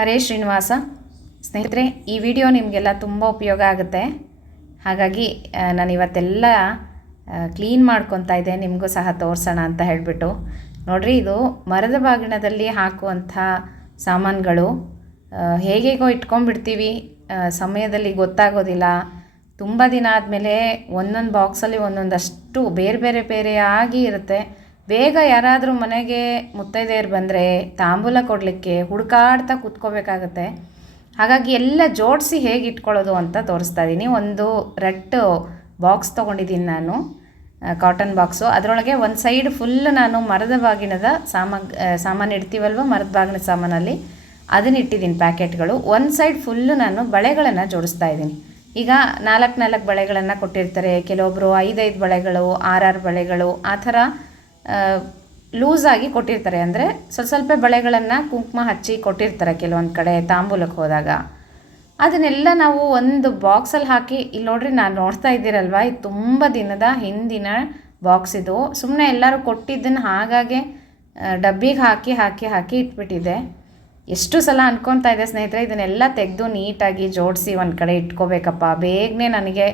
ಹರೇ ಶ್ರೀನಿವಾಸ. ಸ್ನೇಹಿತರೆ, ಈ ವಿಡಿಯೋ ನಿಮಗೆಲ್ಲ ತುಂಬ ಉಪಯೋಗ ಆಗುತ್ತೆ. ಹಾಗಾಗಿ ನಾನು ಇವತ್ತೆಲ್ಲ ಕ್ಲೀನ್ ಮಾಡ್ಕೊತಾ ಇದ್ದೆ, ನಿಮಗೂ ಸಹ ತೋರಿಸೋಣ ಅಂತ ಹೇಳಿಬಿಟ್ಟು. ನೋಡಿರಿ, ಇದು ಮರದ ಬಾಗಿಣದಲ್ಲಿ ಹಾಕುವಂಥ ಸಾಮಾನುಗಳು. ಹೇಗೇಗೋ ಇಟ್ಕೊಂಡ್ಬಿಡ್ತೀವಿ, ಸಮಯದಲ್ಲಿ ಗೊತ್ತಾಗೋದಿಲ್ಲ. ತುಂಬ ದಿನ ಆದಮೇಲೆ ಒಂದೊಂದು ಬಾಕ್ಸಲ್ಲಿ ಒಂದೊಂದಷ್ಟು ಬೇರೆ ಬೇರೆ ಆಗಿ ಇರುತ್ತೆ. ಬೇಗ ಯಾರಾದರೂ ಮನೆಗೆ ಮುತ್ತೈದೆಯರು ಬಂದರೆ ತಾಂಬೂಲ ಕೊಡಲಿಕ್ಕೆ ಹುಡುಕಾಡ್ತಾ ಕೂತ್ಕೋಬೇಕಾಗತ್ತೆ. ಹಾಗಾಗಿ ಎಲ್ಲ ಜೋಡಿಸಿ ಹೇಗೆ ಇಟ್ಕೊಳ್ಳೋದು ಅಂತ ತೋರಿಸ್ತಾ ಇದ್ದೀನಿ. ಒಂದು ರೆಡ್ ಬಾಕ್ಸ್ ತೊಗೊಂಡಿದ್ದೀನಿ ನಾನು, ಕಾಟನ್ ಬಾಕ್ಸು. ಅದರೊಳಗೆ ಒಂದು ಸೈಡ್ ಫುಲ್ ನಾನು ಮರದ ಬಾಗಿಣದ ಸಾಮಾನು ಇಡ್ತೀವಲ್ವ, ಮರದ ಬಾಗಿಣದ ಸಾಮಾನಲ್ಲಿ ಅದನ್ನ ಇಟ್ಟಿದ್ದೀನಿ ಪ್ಯಾಕೆಟ್ಗಳು. ಒಂದು ಸೈಡ್ ಫುಲ್ಲು ನಾನು ಬಳೆಗಳನ್ನು ಜೋಡಿಸ್ತಾ ಇದ್ದೀನಿ. ಈಗ 4 ಬಳೆಗಳನ್ನು ಕೊಟ್ಟಿರ್ತಾರೆ, ಕೆಲವೊಬ್ಬರು 5 ಬಳೆಗಳು, 6 ಬಳೆಗಳು, ಆ ಥರ ಲೂಸಾಗಿ ಕೊಟ್ಟಿರ್ತಾರೆ. ಅಂದರೆ ಸ್ವಲ್ಪ ಬಳೆಗಳನ್ನು ಕುಂಕುಮ ಹಚ್ಚಿ ಕೊಟ್ಟಿರ್ತಾರೆ ಕೆಲವೊಂದು ಕಡೆ ತಾಂಬೂಲಕ್ಕೆ ಹೋದಾಗ. ಅದನ್ನೆಲ್ಲ ನಾವು ಒಂದು ಬಾಕ್ಸಲ್ಲಿ ಹಾಕಿ, ಇಲ್ಲಿ ನೋಡ್ರಿ, ನಾನು ನೋಡ್ತಾ ಇದ್ದೀರಲ್ವ, ಇದು ತುಂಬ ದಿನದ ಹಿಂದಿನ ಬಾಕ್ಸ್. ಇದು ಸುಮ್ಮನೆ ಎಲ್ಲರೂ ಕೊಟ್ಟಿದ್ದನ್ನು ಹಾಗಾಗಿ ಡಬ್ಬಿಗೆ ಹಾಕಿ ಇಟ್ಬಿಟ್ಟಿದೆ. ಎಷ್ಟು ಸಲ ಅನ್ಕೊತಾ ಇದೆ ಸ್ನೇಹಿತರೆ, ಇದನ್ನೆಲ್ಲ ತೆಗೆದು ನೀಟಾಗಿ ಜೋಡಿಸಿ ಒಂದು ಕಡೆ ಇಟ್ಕೋಬೇಕಪ್ಪ, ಬೇಗನೆ ನನಗೆ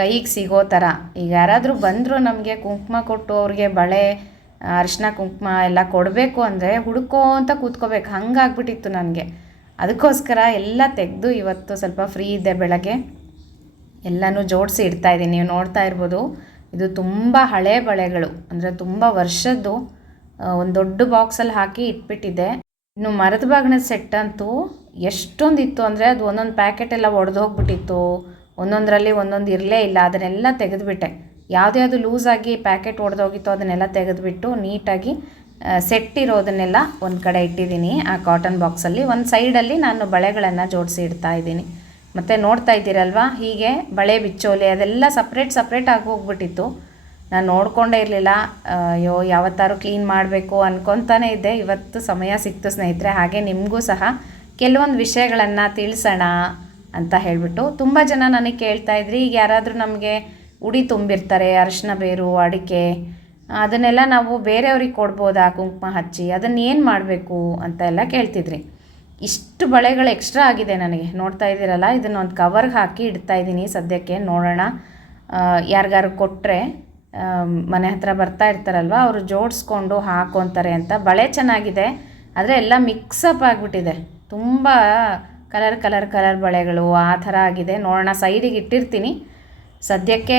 ಕೈಗೆ ಸಿಗೋ ಥರ. ಈಗ ಯಾರಾದರೂ ಬಂದರೂ ನಮಗೆ ಕುಂಕುಮ ಕೊಟ್ಟು ಅವ್ರಿಗೆ ಬಳೆ, ಅರಿಶಿನ, ಕುಂಕುಮ ಎಲ್ಲ ಕೊಡಬೇಕು ಅಂದರೆ ಹುಡುಕೋ ಅಂತ ಕೂತ್ಕೋಬೇಕು, ಹಂಗಾಗ್ಬಿಟ್ಟಿತ್ತು ನನಗೆ. ಅದಕ್ಕೋಸ್ಕರ ಎಲ್ಲ ತೆಗೆದು ಇವತ್ತು ಸ್ವಲ್ಪ ಫ್ರೀ ಇದ್ದೆ, ಬೆಳಗ್ಗೆ ಎಲ್ಲನೂ ಜೋಡಿಸಿ ಇಡ್ತಾಯಿದ್ದೀನಿ. ನೀವು ನೋಡ್ತಾ ಇರ್ಬೋದು, ಇದು ತುಂಬ ಹಳೆ ಬಳೆಗಳು, ಅಂದರೆ ತುಂಬ ವರ್ಷದ್ದು. ಒಂದು ದೊಡ್ಡ ಬಾಕ್ಸಲ್ಲಿ ಹಾಕಿ ಇಟ್ಬಿಟ್ಟಿದ್ದೆ. ಇನ್ನು ಮರದ ಬಾಗಿಣದ ಸೆಟ್ ಅಂತೂ ಎಷ್ಟೊಂದಿತ್ತು ಅಂದರೆ, ಅದು ಒಂದೊಂದು ಪ್ಯಾಕೆಟ್ ಎಲ್ಲ ಒಡೆದು ಹೋಗ್ಬಿಟ್ಟಿತ್ತು, ಒಂದೊಂದರಲ್ಲಿ ಒಂದೊಂದು ಇರಲೇ ಇಲ್ಲ. ಅದನ್ನೆಲ್ಲ ತೆಗೆದುಬಿಟ್ಟೆ. ಯಾವ್ದು ಲೂಸಾಗಿ ಪ್ಯಾಕೆಟ್ ಒಡೆದೋಗಿತ್ತು ಅದನ್ನೆಲ್ಲ ತೆಗೆದುಬಿಟ್ಟು ನೀಟಾಗಿ ಸೆಟ್ ಇರೋದನ್ನೆಲ್ಲ ಒಂದು ಕಡೆ ಇಟ್ಟಿದ್ದೀನಿ ಆ ಕಾಟನ್ ಬಾಕ್ಸಲ್ಲಿ. ಒಂದು ಸೈಡಲ್ಲಿ ನಾನು ಬಳೆಗಳನ್ನು ಜೋಡಿಸಿ ಇಡ್ತಾ ಇದ್ದೀನಿ. ಮತ್ತು ನೋಡ್ತಾ ಇದ್ದೀರಲ್ವ, ಹೀಗೆ ಬಳೆ ಬಿಚ್ಚೋಲೆ ಅದೆಲ್ಲ ಸಪ್ರೇಟ್ ಆಗಿ ಹೋಗ್ಬಿಟ್ಟಿತ್ತು. ನಾನು ನೋಡಿಕೊಂಡೇ ಇರಲಿಲ್ಲ. ಅಯ್ಯೋ, ಯಾವತ್ತಾರು ಕ್ಲೀನ್ ಮಾಡಬೇಕು ಅನ್ಕೊತಾನೇ ಇದ್ದೆ. ಇವತ್ತು ಸಮಯ ಸಿಕ್ತು ಸ್ನೇಹಿತರೆ. ಹಾಗೆ ನಿಮಗೂ ಸಹ ಕೆಲವೊಂದು ವಿಷಯಗಳನ್ನು ತಿಳಿಸೋಣ ಅಂತ ಹೇಳಿಬಿಟ್ಟು. ತುಂಬ ಜನ ನನಗೆ ಕೇಳ್ತಾಯಿದ್ರಿ, ಈಗ ಯಾರಾದರೂ ನಮಗೆ ಉಡಿ ತುಂಬಿರ್ತಾರೆ, ಅರಿಶಿನ ಬೇರು, ಅಡಿಕೆ, ಅದನ್ನೆಲ್ಲ ನಾವು ಬೇರೆಯವ್ರಿಗೆ ಕೊಡ್ಬೋದಾ ಕುಂಕುಮ ಹಚ್ಚಿ, ಅದನ್ನು ಏನು ಮಾಡಬೇಕು ಅಂತ ಎಲ್ಲ ಕೇಳ್ತಿದ್ರಿ. ಇಷ್ಟು ಬಳೆಗಳು ಎಕ್ಸ್ಟ್ರಾ ಆಗಿದೆ ನನಗೆ. ನೋಡ್ತಾ ಇದ್ದೀರಲ್ಲ, ಇದನ್ನೊಂದು ಕವರ್ಗೆ ಹಾಕಿ ಇಡ್ತಾ ಇದ್ದೀನಿ ಸದ್ಯಕ್ಕೆ. ನೋಡೋಣ, ಯಾರಿಗಾರು ಕೊಟ್ಟರೆ ಮನೆ ಹತ್ರ ಬರ್ತಾ ಇರ್ತಾರಲ್ವ, ಅವರು ಜೋಡಿಸ್ಕೊಂಡು ಹಾಕೊತಾರೆ ಅಂತ. ಬಳೆ ಚೆನ್ನಾಗಿದೆ, ಆದರೆ ಎಲ್ಲ ಮಿಕ್ಸಪ್ ಆಗಿಬಿಟ್ಟಿದೆ. ತುಂಬ ಕಲರ್ ಬಳೆಗಳು ಆ ಥರ ಆಗಿದೆ. ನೋಡೋಣ, ಸೈಡಿಗೆ ಇಟ್ಟಿರ್ತೀನಿ. ಸದ್ಯಕ್ಕೆ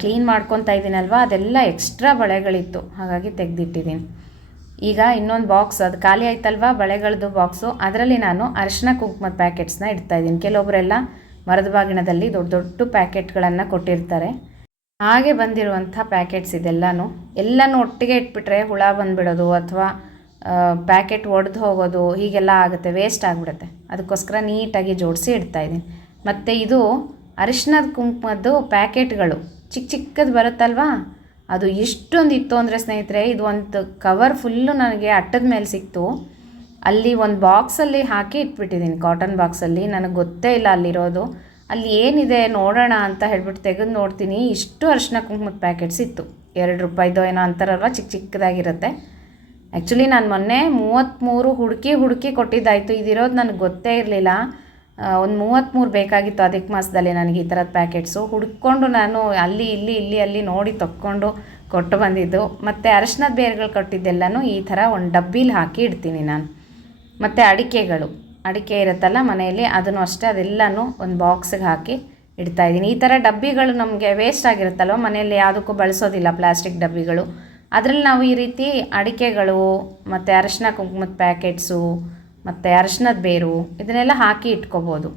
ಕ್ಲೀನ್ ಮಾಡ್ಕೊತಾ ಇದ್ದೀನಲ್ವ, ಅದೆಲ್ಲ ಎಕ್ಸ್ಟ್ರಾ ಬಳೆಗಳಿತ್ತು, ಹಾಗಾಗಿ ತೆಗೆದಿಟ್ಟಿದ್ದೀನಿ. ಈಗ ಇನ್ನೊಂದು ಬಾಕ್ಸ್, ಅದು ಖಾಲಿ ಆಯ್ತಲ್ವ ಬಳೆಗಳದ್ದು ಬಾಕ್ಸು, ಅದರಲ್ಲಿ ನಾನು ಅರಿಶಿನ ಕುಂಕುಮದ ಪ್ಯಾಕೆಟ್ಸ್ನ ಇಡ್ತಾಯಿದ್ದೀನಿ. ಕೆಲವೊಬ್ಬರೆಲ್ಲ ಮರದ ಬಾಗಿಣದಲ್ಲಿ ದೊಡ್ಡ ಪ್ಯಾಕೆಟ್ಗಳನ್ನು ಕೊಟ್ಟಿರ್ತಾರೆ. ಹಾಗೆ ಬಂದಿರುವಂಥ ಪ್ಯಾಕೆಟ್ಸ್ ಇದೆಲ್ಲನೂ ಒಟ್ಟಿಗೆ ಇಟ್ಬಿಟ್ರೆ ಹುಳ ಬಂದುಬಿಡೋದು ಅಥವಾ ಪ್ಯಾಕೆಟ್ ಒಡೆದು ಹೋಗೋದು ಹೀಗೆಲ್ಲ ಆಗುತ್ತೆ, ವೇಸ್ಟ್ ಆಗಿಬಿಡುತ್ತೆ. ಅದಕ್ಕೋಸ್ಕರ ನೀಟಾಗಿ ಜೋಡಿಸಿ ಇಡ್ತಾಯಿದ್ದೀನಿ. ಮತ್ತು ಇದು ಅರಿಶಿನದ ಕುಂಕುಮದ್ದು ಪ್ಯಾಕೆಟ್ಗಳು ಚಿಕ್ಕದು ಬರುತ್ತಲ್ವ, ಅದು ಇಷ್ಟೊಂದು ಇತ್ತು ಅಂದರೆ ಸ್ನೇಹಿತರೆ, ಇದು ಒಂದು ಕವರ್ ಫುಲ್ಲು ನನಗೆ ಅಟ್ಟದ ಮೇಲೆ ಸಿಕ್ತು. ಅಲ್ಲಿ ಒಂದು ಬಾಕ್ಸಲ್ಲಿ ಹಾಕಿ ಇಟ್ಬಿಟ್ಟಿದ್ದೀನಿ, ಕಾಟನ್ ಬಾಕ್ಸಲ್ಲಿ. ನನಗೆ ಗೊತ್ತೇ ಇಲ್ಲ ಅಲ್ಲಿರೋದು. ಅಲ್ಲಿ ಏನಿದೆ ನೋಡೋಣ ಅಂತ ಹೇಳ್ಬಿಟ್ಟು ತೆಗೆದು ನೋಡ್ತೀನಿ, ಇಷ್ಟು ಅರಿಶಿನ ಕುಂಕುಮದ ಪ್ಯಾಕೆಟ್ಸ್ ಇತ್ತು. 2 ರೂಪಾಯಿದೋ ಏನೋ ಅಂತಾರಲ್ವ, ಚಿಕ್ಕದಾಗಿರುತ್ತೆ. ಆ್ಯಕ್ಚುಲಿ ನಾನು ಮೊನ್ನೆ 33 ಹುಡುಕಿ ಕೊಟ್ಟಿದ್ದಾಯಿತು. ಇದಿರೋದು ನನಗೆ ಗೊತ್ತೇ ಇರಲಿಲ್ಲ. ಒಂದು 33 ಬೇಕಾಗಿತ್ತು ಅಧಿಕ ಮಾಸದಲ್ಲಿ ನನಗೆ ಈ ಥರದ ಪ್ಯಾಕೆಟ್ಸು. ಹುಡ್ಕೊಂಡು ನಾನು ಅಲ್ಲಿ ನೋಡಿ ತಕ್ಕೊಂಡು ಕೊಟ್ಟು ಬಂದಿದ್ದು. ಮತ್ತು ಅರಿಶಿನದ ಬೇರುಗಳು ಕೊಟ್ಟಿದ್ದೆಲ್ಲನೂ ಈ ಥರ ಒಂದು ಡಬ್ಬಿಲಿ ಹಾಕಿ ಇಡ್ತೀನಿ ನಾನು. ಮತ್ತು ಅಡಿಕೆ ಇರುತ್ತಲ್ಲ ಮನೆಯಲ್ಲಿ, ಅದನ್ನು ಅಷ್ಟೇ ಅದೆಲ್ಲನೂ ಒಂದು ಬಾಕ್ಸಿಗೆ ಹಾಕಿ ಇಡ್ತಾಯಿದ್ದೀನಿ. ಈ ಥರ ಡಬ್ಬಿಗಳು ನಮಗೆ ವೇಸ್ಟ್ ಆಗಿರುತ್ತಲ್ವ, ಮನೆಯಲ್ಲಿ ಯಾವುದಕ್ಕೂ ಬಳಸೋದಿಲ್ಲ ಪ್ಲಾಸ್ಟಿಕ್ ಡಬ್ಬಿಗಳು. ಅದರಲ್ಲಿ ನಾವು ಈ ರೀತಿ ಅಡಿಕೆಗಳು ಮತ್ತು ಅರಿಶಿನ ಕುಂಕುಮದ ಪ್ಯಾಕೆಟ್ಸು ಮತ್ತು ಅರಿಶಿನದ ಬೇರು ಇದನ್ನೆಲ್ಲ ಹಾಕಿ ಇಟ್ಕೋಬೋದು.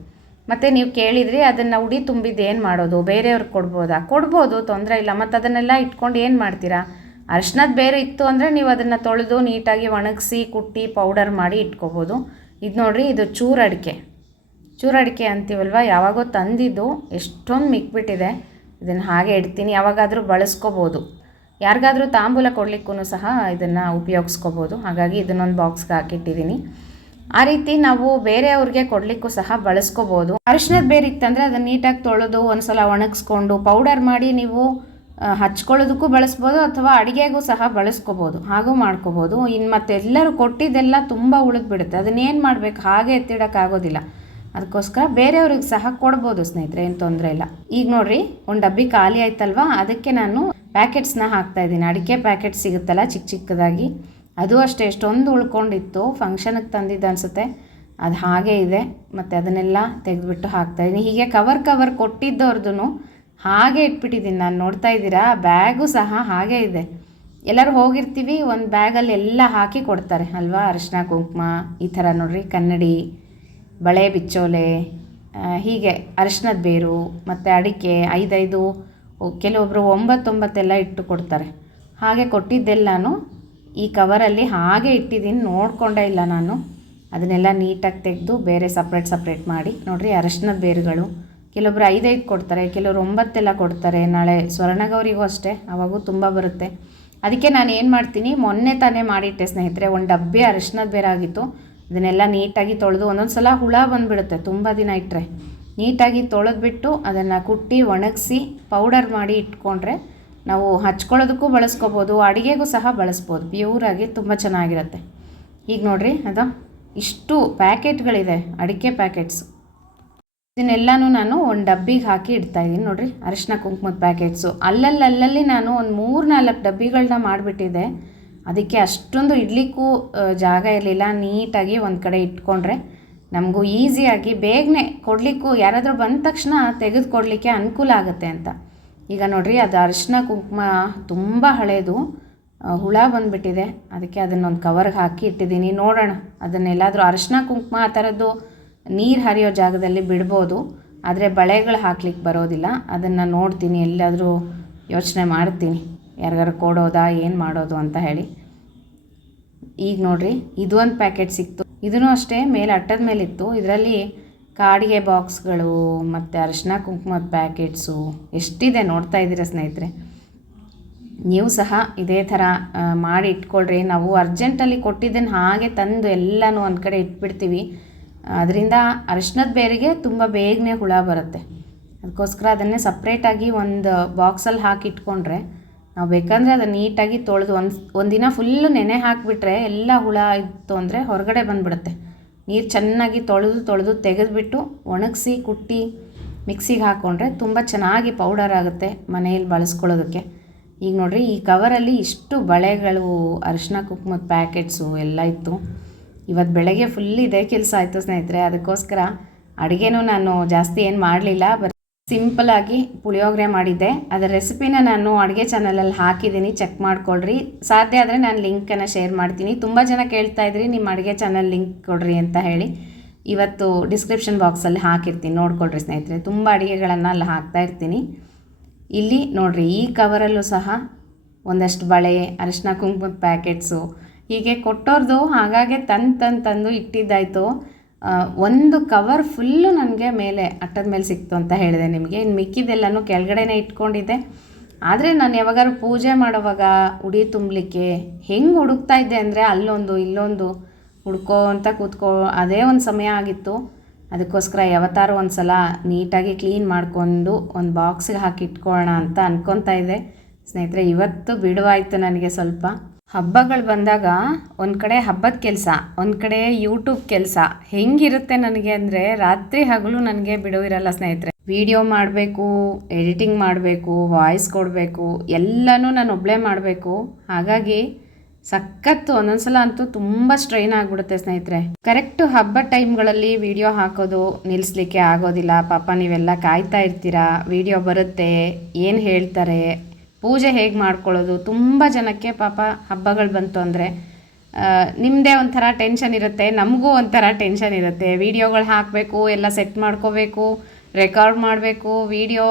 ಮತ್ತು ನೀವು ಕೇಳಿದ್ರಿ, ಅದನ್ನು ಉಡಿ ತುಂಬಿದ್ದು ಏನು ಮಾಡೋದು, ಬೇರೆಯವ್ರಿಗೆ ಕೊಡ್ಬೋದು, ತೊಂದರೆ ಇಲ್ಲ. ಮತ್ತು ಅದನ್ನೆಲ್ಲ ಇಟ್ಕೊಂಡು ಏನು ಮಾಡ್ತೀರಾ? ಅರಿಶಿನದ ಬೇರು ಇತ್ತು ಅಂದರೆ ನೀವು ಅದನ್ನು ತೊಳೆದು ನೀಟಾಗಿ ಒಣಗಿಸಿ ಕುಟ್ಟಿ ಪೌಡರ್ ಮಾಡಿ ಇಟ್ಕೋಬೋದು. ಇದು ನೋಡಿರಿ, ಇದು ಚೂರಡಿಕೆ ಅಂತೀವಲ್ವ, ಯಾವಾಗೋ ತಂದಿದ್ದು ಎಷ್ಟೊಂದು ಮಿಕ್ಬಿಟ್ಟಿದೆ. ಇದನ್ನು ಹಾಗೆ ಇಡ್ತೀನಿ, ಯಾವಾಗಾದರೂ ಬಳಸ್ಕೋಬೋದು. ಯಾರಿಗಾದರೂ ತಾಂಬೂಲ ಕೊಡಲಿಕ್ಕೂ ಸಹ ಇದನ್ನು ಉಪಯೋಗಿಸ್ಕೋಬೋದು. ಹಾಗಾಗಿ ಇದನ್ನೊಂದು ಬಾಕ್ಸ್ಗೆ ಹಾಕಿಟ್ಟಿದ್ದೀನಿ. ಆ ರೀತಿ ನಾವು ಬೇರೆಯವ್ರಿಗೆ ಕೊಡಲಿಕ್ಕೂ ಸಹ ಬಳಸ್ಕೋಬೋದು. ಅರಿಶಿನದ ಬೇರು ಇತ್ತಂದರೆ ಅದನ್ನು ನೀಟಾಗಿ ತೊಳೆದು ಒಂದು ಸಲ ಒಣಗಿಸ್ಕೊಂಡು ಪೌಡರ್ ಮಾಡಿ ನೀವು ಹಚ್ಕೊಳ್ಳೋದಕ್ಕೂ ಬಳಸ್ಬೋದು ಅಥವಾ ಅಡುಗೆಗೂ ಸಹ ಬಳಸ್ಕೋಬೋದು, ಹಾಗೂ ಮಾಡ್ಕೋಬೋದು. ಇನ್ನು ಮತ್ತೆಲ್ಲರೂ ಕೊಟ್ಟಿದ್ದೆಲ್ಲ ತುಂಬ ಉಳಿದ್ಬಿಡುತ್ತೆ, ಅದನ್ನೇನು ಮಾಡಬೇಕು, ಹಾಗೆ ಎತ್ತಿಡೋಕ್ಕಾಗೋದಿಲ್ಲ. ಅದಕ್ಕೋಸ್ಕರ ಬೇರೆಯವ್ರಿಗೆ ಸಹ ಕೊಡ್ಬೋದು ಸ್ನೇಹಿತರೆ, ಏನು ತೊಂದರೆ ಇಲ್ಲ. ಈಗ ನೋಡಿರಿ, ಒಂದು ಡಬ್ಬಿ ಖಾಲಿ ಆಯ್ತಲ್ವ, ಅದಕ್ಕೆ ನಾನು ಪ್ಯಾಕೆಟ್ಸ್ನ ಹಾಕ್ತಾಯಿದ್ದೀನಿ. ಅಡಿಕೆ ಪ್ಯಾಕೆಟ್ ಸಿಗುತ್ತಲ್ಲ ಚಿಕ್ಕ ಚಿಕ್ಕದಾಗಿ, ಅದು ಅಷ್ಟೇ ಎಷ್ಟೊಂದು ಉಳ್ಕೊಂಡಿತ್ತು, ಫಂಕ್ಷನ್ಗೆ ತಂದಿದ್ದು ಅನಿಸುತ್ತೆ, ಅದು ಹಾಗೇ ಇದೆ. ಮತ್ತು ಅದನ್ನೆಲ್ಲ ತೆಗೆದುಬಿಟ್ಟು ಹಾಕ್ತಾಯಿದ್ದೀನಿ. ಹೀಗೆ ಕವರ್ ಕೊಟ್ಟಿದ್ದವ್ರದ್ದು ಹಾಗೆ ಇಟ್ಬಿಟ್ಟಿದ್ದೀನಿ ನಾನು. ನೋಡ್ತಾ ಇದ್ದೀರಾ, ಬ್ಯಾಗು ಸಹ ಹಾಗೇ ಇದೆ. ಎಲ್ಲರೂ ಹೋಗಿರ್ತೀವಿ, ಒಂದು ಬ್ಯಾಗಲ್ಲಿ ಎಲ್ಲ ಹಾಕಿ ಕೊಡ್ತಾರೆ ಅಲ್ವಾ, ಅರಿಶಿನ ಕುಂಕುಮ ಈ ಥರ ನೋಡಿರಿ, ಕನ್ನಡಿ, ಬಳೆ ಬಿಚ್ಚೋಲೆ, ಹೀಗೆ ಅರಿಶಿನದ ಬೇರು ಮತ್ತು ಅಡಿಕೆ 5 ಕೆಲವೊಬ್ಬರು 9 ಇಟ್ಟು ಕೊಡ್ತಾರೆ. ಹಾಗೆ ಕೊಟ್ಟಿದ್ದೆಲ್ಲನೂ ಈ ಕವರಲ್ಲಿ ಹಾಗೆ ಇಟ್ಟಿದ್ದೀನಿ, ನೋಡಿಕೊಂಡೇ ಇಲ್ಲ ನಾನು. ಅದನ್ನೆಲ್ಲ ನೀಟಾಗಿ ತೆಗೆದು ಬೇರೆ ಸಪ್ರೇಟ್ ಮಾಡಿ ನೋಡಿರಿ. ಅರಿಶಿನದ ಬೇರುಗಳು ಕೆಲವೊಬ್ರು 5 ಕೊಡ್ತಾರೆ, ಕೆಲವರು 9 ಕೊಡ್ತಾರೆ. ನಾಳೆ ಸ್ವರ್ಣಗೌರಿಗೂ ಅಷ್ಟೇ, ಅವಾಗೂ ತುಂಬ ಬರುತ್ತೆ. ಅದಕ್ಕೆ ನಾನು ಏನು ಮಾಡ್ತೀನಿ, ಮೊನ್ನೆ ತಾನೇ ಮಾಡಿಟ್ಟೆ ಸ್ನೇಹಿತರೆ, ಒಂದು ಡಬ್ಬಿ ಅರಿಶಿನದ ಬೇರಾಗಿತ್ತು. ಅದನ್ನೆಲ್ಲ ನೀಟಾಗಿ ತೊಳೆದು, ಒಂದೊಂದು ಸಲ ಹುಳ ಬಂದುಬಿಡುತ್ತೆ ತುಂಬ ದಿನ ಇಟ್ಟರೆ, ನೀಟಾಗಿ ತೊಳೆದ್ಬಿಟ್ಟು ಅದನ್ನು ಕುಟ್ಟಿ ಒಣಗಿಸಿ ಪೌಡರ್ ಮಾಡಿ ಇಟ್ಕೊಂಡ್ರೆ ನಾವು ಹಚ್ಕೊಳ್ಳೋದಕ್ಕೂ ಬಳಸ್ಕೋಬೋದು, ಅಡುಗೆಗೂ ಸಹ ಬಳಸ್ಬೋದು. ಪ್ಯೂರಾಗಿ ತುಂಬ ಚೆನ್ನಾಗಿರುತ್ತೆ. ಈಗ ನೋಡಿರಿ, ಅದು ಇಷ್ಟು ಪ್ಯಾಕೆಟ್ಗಳಿದೆ, ಅಡಿಕೆ ಪ್ಯಾಕೆಟ್ಸು. ಇದನ್ನೆಲ್ಲನೂ ನಾನು ಒಂದು ಡಬ್ಬಿಗೆ ಹಾಕಿ ಇಡ್ತಾಯಿದ್ದೀನಿ ನೋಡಿರಿ. ಅರಿಶಿನ ಕುಂಕುಮದ ಪ್ಯಾಕೆಟ್ಸು ಅಲ್ಲಲ್ಲಿ ನಾನು ಒಂದು 3-4 ಡಬ್ಬಿಗಳನ್ನ ಮಾಡಿಬಿಟ್ಟಿದ್ದೆ. ಅದಕ್ಕೆ ಅಷ್ಟೊಂದು ಇಡಲಿಕ್ಕೂ ಜಾಗ ಇರಲಿಲ್ಲ. ನೀಟಾಗಿ ಒಂದು ಕಡೆ ಇಟ್ಕೊಂಡ್ರೆ ನಮಗೂ ಈಸಿಯಾಗಿ ಬೇಗನೆ ಕೊಡಲಿಕ್ಕೂ, ಯಾರಾದರೂ ಬಂದ ತಕ್ಷಣ ತೆಗೆದು ಕೊಡಲಿಕ್ಕೆ ಅನುಕೂಲ ಆಗುತ್ತೆ ಅಂತ. ಈಗ ನೋಡಿರಿ, ಅದು ಅರಿಶಿನ ಕುಂಕುಮ ತುಂಬ ಹಳೇದು, ಹುಳ ಬಂದುಬಿಟ್ಟಿದೆ. ಅದಕ್ಕೆ ಅದನ್ನೊಂದು ಕವರ್ಗೆ ಹಾಕಿ ಇಟ್ಟಿದ್ದೀನಿ. ನೋಡೋಣ, ಅದನ್ನೆಲ್ಲಾದರೂ ಅರಿಶಿನ ಕುಂಕುಮ ಆ ಥರದ್ದು ನೀರು ಹರಿಯೋ ಜಾಗದಲ್ಲಿ ಬಿಡ್ಬೋದು, ಆದರೆ ಬಳೆಗಳು ಹಾಕ್ಲಿಕ್ಕೆ ಬರೋದಿಲ್ಲ. ಅದನ್ನು ನೋಡ್ತೀನಿ, ಎಲ್ಲಾದರೂ ಯೋಚನೆ ಮಾಡ್ತೀನಿ ಯಾರಿಗಾರು ಕೊಡೋದಾ, ಏನು ಮಾಡೋದು ಅಂತ ಹೇಳಿ. ಈಗ ನೋಡಿರಿ, ಇದು ಒಂದು ಪ್ಯಾಕೆಟ್ ಸಿಕ್ತು. ಇದೂ ಅಷ್ಟೇ, ಮೇಲೆ ಅಟ್ಟದ ಮೇಲಿತ್ತು. ಇದರಲ್ಲಿ ಕಾಡಿಗೆ ಬಾಕ್ಸ್ಗಳು ಮತ್ತು ಅರಿಶಿನ ಕುಂಕುಮದ ಪ್ಯಾಕೆಟ್ಸು ಎಷ್ಟಿದೆ ನೋಡ್ತಾ ಇದ್ದೀರಾ ಸ್ನೇಹಿತರೆ. ನೀವು ಸಹ ಇದೇ ಥರ ಮಾಡಿ ಇಟ್ಕೊಳ್ರಿ. ನಾವು ಅರ್ಜೆಂಟಲ್ಲಿ ಕೊಟ್ಟಿದ್ದನ್ನು ಹಾಗೆ ತಂದು ಎಲ್ಲನೂ ಒಂದು ಕಡೆ ಇಟ್ಬಿಡ್ತೀವಿ. ಅದರಿಂದ ಅರಿಶಿನದ ಬೇರಿಗೆ ತುಂಬ ಬೇಗನೆ ಹುಳ ಬರುತ್ತೆ. ಅದಕ್ಕೋಸ್ಕರ ಅದನ್ನೇ ಸಪ್ರೇಟಾಗಿ ಒಂದು ಬಾಕ್ಸಲ್ಲಿ ಹಾಕಿ ಇಟ್ಕೊಂಡ್ರೆ ನಾವು ಬೇಕಂದರೆ ಅದನ್ನು ನೀಟಾಗಿ ತೊಳೆದು ಒಂದಿನ ಫುಲ್ಲು ನೆನೆ ಹಾಕಿಬಿಟ್ರೆ ಎಲ್ಲ ಹುಳ ಇತ್ತು ಅಂದರೆ ಹೊರಗಡೆ ಬಂದುಬಿಡುತ್ತೆ. ನೀರು ಚೆನ್ನಾಗಿ ತೊಳೆದು ತೆಗೆದುಬಿಟ್ಟು ಒಣಗಿಸಿ ಕುಟ್ಟಿ ಮಿಕ್ಸಿಗೆ ಹಾಕ್ಕೊಂಡ್ರೆ ತುಂಬ ಚೆನ್ನಾಗಿ ಪೌಡರ್ ಆಗುತ್ತೆ ಮನೆಯಲ್ಲಿ ಬಳಸ್ಕೊಳ್ಳೋದಕ್ಕೆ. ಈಗ ನೋಡಿರಿ, ಈ ಕವರಲ್ಲಿ ಇಷ್ಟು ಬಳೆಗಳು, ಅರಿಶಿನ ಕುಂಕುಮದ ಪ್ಯಾಕೆಟ್ಸು ಎಲ್ಲ ಇತ್ತು. ಇವತ್ತು ಬೆಳಗ್ಗೆ ಫುಲ್ ಇದೇ ಕೆಲಸ ಆಯಿತು ಸ್ನೇಹಿತರೆ. ಅದಕ್ಕೋಸ್ಕರ ಅಡುಗೆನೂ ನಾನು ಜಾಸ್ತಿ ಏನು ಮಾಡಲಿಲ್ಲ, ಸಿಂಪಲಾಗಿ ಪುಳಿಯೋಗರೆ ಮಾಡಿದ್ದೆ. ಅದರ ರೆಸಿಪಿನ ನಾನು ಅಡುಗೆ ಚಾನಲಲ್ಲಿ ಹಾಕಿದ್ದೀನಿ, ಚೆಕ್ ಮಾಡ್ಕೊಳ್ರಿ. ಸಾಧ್ಯ ಆದರೆ ನಾನು ಲಿಂಕನ್ನು ಶೇರ್ ಮಾಡ್ತೀನಿ. ತುಂಬ ಜನ ಕೇಳ್ತಾಯಿದ್ರಿ ನಿಮ್ಮ ಅಡುಗೆ ಚಾನಲ್ ಲಿಂಕ್ ಕೊಡ್ರಿ ಅಂತ ಹೇಳಿ. ಇವತ್ತು ಡಿಸ್ಕ್ರಿಪ್ಷನ್ ಬಾಕ್ಸಲ್ಲಿ ಹಾಕಿರ್ತೀನಿ, ನೋಡ್ಕೊಳ್ರಿ ಸ್ನೇಹಿತರೆ. ತುಂಬ ಅಡುಗೆಗಳನ್ನು ಅಲ್ಲಿ ಹಾಕ್ತಾಯಿರ್ತೀನಿ. ಇಲ್ಲಿ ನೋಡಿರಿ, ಈ ಕವರಲ್ಲೂ ಸಹ ಒಂದಷ್ಟು ಬಳೆ, ಅರಿಶಿನ ಕುಂಕುಮದ ಪ್ಯಾಕೆಟ್ಸು ಹೀಗೆ ಕೊಟ್ಟೋರ್ದು ಹಾಗಾಗಿ ತಂದು ಇಟ್ಟಿದ್ದಾಯಿತು. ಒಂದು ಕವರ್ ಫುಲ್ಲು ನನಗೆ ಮೇಲೆ ಅಟ್ಟದ ಮೇಲೆ ಸಿಕ್ತು ಅಂತ ಹೇಳಿದೆ ನಿಮಗೆ. ಇನ್ನು ಮಿಕ್ಕಿದೆಲ್ಲನೂ ಕೆಳಗಡೆನೇ ಇಟ್ಕೊಂಡಿದ್ದೆ. ಆದರೆ ನಾನು ಯಾವಾಗಾದ್ರು ಪೂಜೆ ಮಾಡೋವಾಗ ಉಡಿ ತುಂಬಲಿಕ್ಕೆ ಹೆಂಗೆ ಹುಡುಕ್ತಾ ಇದ್ದೆ ಅಂದರೆ ಅಲ್ಲೊಂದು ಇಲ್ಲೊಂದು ಹುಡ್ಕೋ ಕೂತ್ಕೋ ಅದೇ ಒಂದು ಸಮಯ ಆಗಿತ್ತು. ಅದಕ್ಕೋಸ್ಕರ ಯಾವತ್ತಾರು ಒಂದು ಸಲ ನೀಟಾಗಿ ಕ್ಲೀನ್ ಮಾಡಿಕೊಂಡು ಒಂದು ಬಾಕ್ಸಿಗೆ ಹಾಕಿ ಇಟ್ಕೊಳ್ಳೋಣ ಅಂತ ಅನ್ಕೊತಾ ಇದ್ದೆ ಸ್ನೇಹಿತರೆ. ಇವತ್ತು ಬಿಡುವಾಯಿತು ನನಗೆ. ಸ್ವಲ್ಪ ಹಬ್ಬಗಳು ಬಂದಾಗ ಒಂದು ಕಡೆ ಹಬ್ಬದ ಕೆಲಸ, ಒಂದು ಕಡೆ ಯೂಟ್ಯೂಬ್ ಕೆಲಸ ಹೆಂಗಿರುತ್ತೆ ನನಗೆ ಅಂದರೆ ರಾತ್ರಿ ಹಗಲು ನನಗೆ ಬಿಡುವಿರಲ್ಲ ಸ್ನೇಹಿತರೆ. ವಿಡಿಯೋ ಮಾಡಬೇಕು, ಎಡಿಟಿಂಗ್ ಮಾಡಬೇಕು, ವಾಯ್ಸ್ ಕೊಡಬೇಕು, ಎಲ್ಲನೂ ನಾನು ಒಬ್ಬಳೇ ಮಾಡಬೇಕು. ಹಾಗಾಗಿ ಸಖತ್ತು ಒಂದೊಂದು ಸಲ ಅಂತೂ ತುಂಬ ಸ್ಟ್ರೈನ್ ಆಗಿಬಿಡುತ್ತೆ ಸ್ನೇಹಿತರೆ. ಕರೆಕ್ಟು ಹಬ್ಬದ ಟೈಮ್ಗಳಲ್ಲಿ ವಿಡಿಯೋ ಹಾಕೋದು ನಿಲ್ಲಿಸ್ಲಿಕ್ಕೆ ಆಗೋದಿಲ್ಲ. ಪಾಪ ನೀವೆಲ್ಲ ಕಾಯ್ತಾ ಇರ್ತೀರಾ, ವಿಡಿಯೋ ಬರುತ್ತೆ, ಏನು ಹೇಳ್ತಾರೆ, ಪೂಜೆ ಹೇಗೆ ಮಾಡ್ಕೊಳ್ಳೋದು. ತುಂಬ ಜನಕ್ಕೆ ಪಾಪ ಹಬ್ಬಗಳು ಬಂತು ಅಂದರೆ ನಿಮ್ಮದೇ ಒಂಥರ ಟೆನ್ಷನ್ ಇರುತ್ತೆ, ನಮಗೂ ಒಂಥರ ಟೆನ್ಷನ್ ಇರುತ್ತೆ. ವೀಡಿಯೋಗಳು ಹಾಕಬೇಕು, ಎಲ್ಲ ಸೆಟ್ ಮಾಡ್ಕೋಬೇಕು, ರೆಕಾರ್ಡ್ ಮಾಡಬೇಕು, ವಿಡಿಯೋ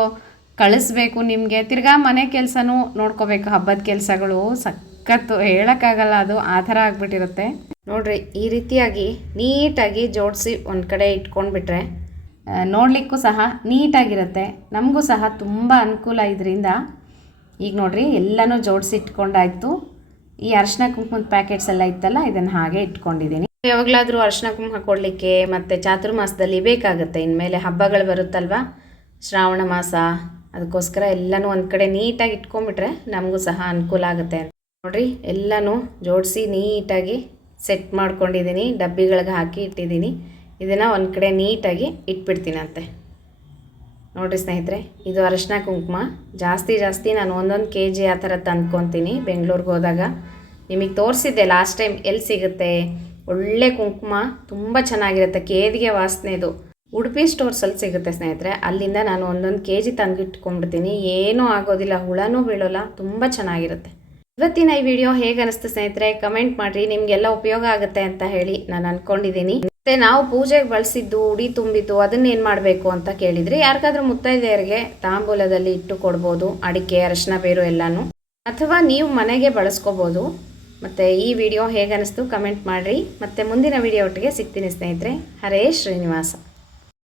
ಕಳಿಸ್ಬೇಕು ನಿಮಗೆ, ತಿರ್ಗಾ ಮನೆ ಕೆಲಸನೂ ನೋಡ್ಕೋಬೇಕು. ಹಬ್ಬದ ಕೆಲಸಗಳು ಸಖತ್ತು ಹೇಳೋಕ್ಕಾಗಲ್ಲ, ಅದು ಆ ಥರ ಆಗಿಬಿಟ್ಟಿರುತ್ತೆ ನೋಡಿರಿ. ಈ ರೀತಿಯಾಗಿ ನೀಟಾಗಿ ಜೋಡಿಸಿ ಒಂದು ಕಡೆ ಇಟ್ಕೊಂಡ್ಬಿಟ್ರೆ ನೋಡಲಿಕ್ಕೂ ಸಹ ನೀಟಾಗಿರುತ್ತೆ, ನಮಗೂ ಸಹ ತುಂಬ ಅನುಕೂಲ ಇದರಿಂದ. ಈಗ ನೋಡಿರಿ, ಎಲ್ಲನೂ ಜೋಡಿಸಿ ಇಟ್ಕೊಂಡಾಯಿತು. ಈ ಅರಿಶಿನ ಕುಂಕುಮದ ಪ್ಯಾಕೆಟ್ಸ್ ಎಲ್ಲ ಇತ್ತಲ್ಲ, ಇದನ್ನು ಹಾಗೆ ಇಟ್ಕೊಂಡಿದ್ದೀನಿ. ಯಾವಾಗಲಾದರೂ ಅರಿಶಿನ ಕುಂಕುಮ ಕೊಡಲಿಕ್ಕೆ ಮತ್ತು ಚಾತುರ್ಮಾಸದಲ್ಲಿ ಬೇಕಾಗುತ್ತೆ. ಇನ್ಮೇಲೆ ಹಬ್ಬಗಳು ಬರುತ್ತಲ್ವ, ಶ್ರಾವಣ ಮಾಸ ಅದಕ್ಕೋಸ್ಕರ ಎಲ್ಲನೂ ಒಂದು ಕಡೆ ನೀಟಾಗಿ ಇಟ್ಕೊಂಡ್ಬಿಟ್ರೆ ನಮಗೂ ಸಹ ಅನುಕೂಲ ಆಗುತ್ತೆ ಅಂತ ನೋಡಿರಿ. ಎಲ್ಲನೂ ಜೋಡಿಸಿ ನೀಟಾಗಿ ಸೆಟ್ ಮಾಡ್ಕೊಂಡಿದ್ದೀನಿ, ಡಬ್ಬಿಗಳಿಗೆ ಹಾಕಿ ಇಟ್ಟಿದ್ದೀನಿ. ಇದನ್ನು ಒಂದು ಕಡೆ ನೀಟಾಗಿ ಇಟ್ಬಿಡ್ತೀನಂತೆ. ನೋಡಿರಿ ಸ್ನೇಹಿತರೆ, ಇದು ಅರಿಶಿನ ಕುಂಕುಮ ಜಾಸ್ತಿ ನಾನು 1 kg ಆ ಥರ ತಂದ್ಕೊತೀನಿ ಬೆಂಗಳೂರಿಗೆ ಹೋದಾಗ. ನಿಮಗೆ ತೋರಿಸಿದ್ದೆ ಲಾಸ್ಟ್ ಟೈಮ್ ಎಲ್ಲಿ ಸಿಗುತ್ತೆ ಒಳ್ಳೆ ಕುಂಕುಮ, ತುಂಬ ಚೆನ್ನಾಗಿರುತ್ತೆ, ಕೇದಿಗೆ ವಾಸನೆದು. ಉಡುಪಿ ಸ್ಟೋರ್ಸಲ್ಲಿ ಸಿಗುತ್ತೆ ಸ್ನೇಹಿತರೆ. ಅಲ್ಲಿಂದ ನಾನು 1 kg ತಂದಿಟ್ಕೊಂಡ್ಬಿಡ್ತೀನಿ. ಏನೂ ಆಗೋದಿಲ್ಲ, ಹುಳನೂ ಬೀಳೋಲ್ಲ, ತುಂಬ ಚೆನ್ನಾಗಿರುತ್ತೆ. ಇವತ್ತಿನ ಈ ವಿಡಿಯೋ ಹೇಗೆ ಅನಿಸ್ತು ಸ್ನೇಹಿತರೆ ಕಮೆಂಟ್ ಮಾಡಿರಿ. ನಿಮಗೆಲ್ಲ ಉಪಯೋಗ ಆಗುತ್ತೆ ಅಂತ ಹೇಳಿ ನಾನು ಅಂದ್ಕೊಂಡಿದ್ದೀನಿ. ಮತ್ತು ನಾವು ಪೂಜೆಗೆ ಬಳಸಿದ್ದು ಉಡಿ ತುಂಬಿದ್ದು ಅದನ್ನೇನು ಮಾಡಬೇಕು ಅಂತ ಕೇಳಿದರೆ, ಯಾರಿಗಾದ್ರೂ ಮುತ್ತೈದೆಯರಿಗೆ ತಾಂಬೂಲದಲ್ಲಿ ಇಟ್ಟು ಕೊಡ್ಬೋದು, ಅಡಿಕೆ ಅರಿಶಿನ ಬೇರು ಎಲ್ಲನೂ, ಅಥವಾ ನೀವು ಮನೆಗೆ ಬಳಸ್ಕೋಬೋದು. ಮತ್ತು ಈ ವಿಡಿಯೋ ಹೇಗೆ ಅನಿಸ್ತು ಕಮೆಂಟ್ ಮಾಡಿರಿ. ಮತ್ತು ಮುಂದಿನ ವಿಡಿಯೋ ಒಟ್ಟಿಗೆ ಸಿಗ್ತೀನಿ ಸ್ನೇಹಿತರೆ. ಹರೇ ಶ್ರೀನಿವಾಸ.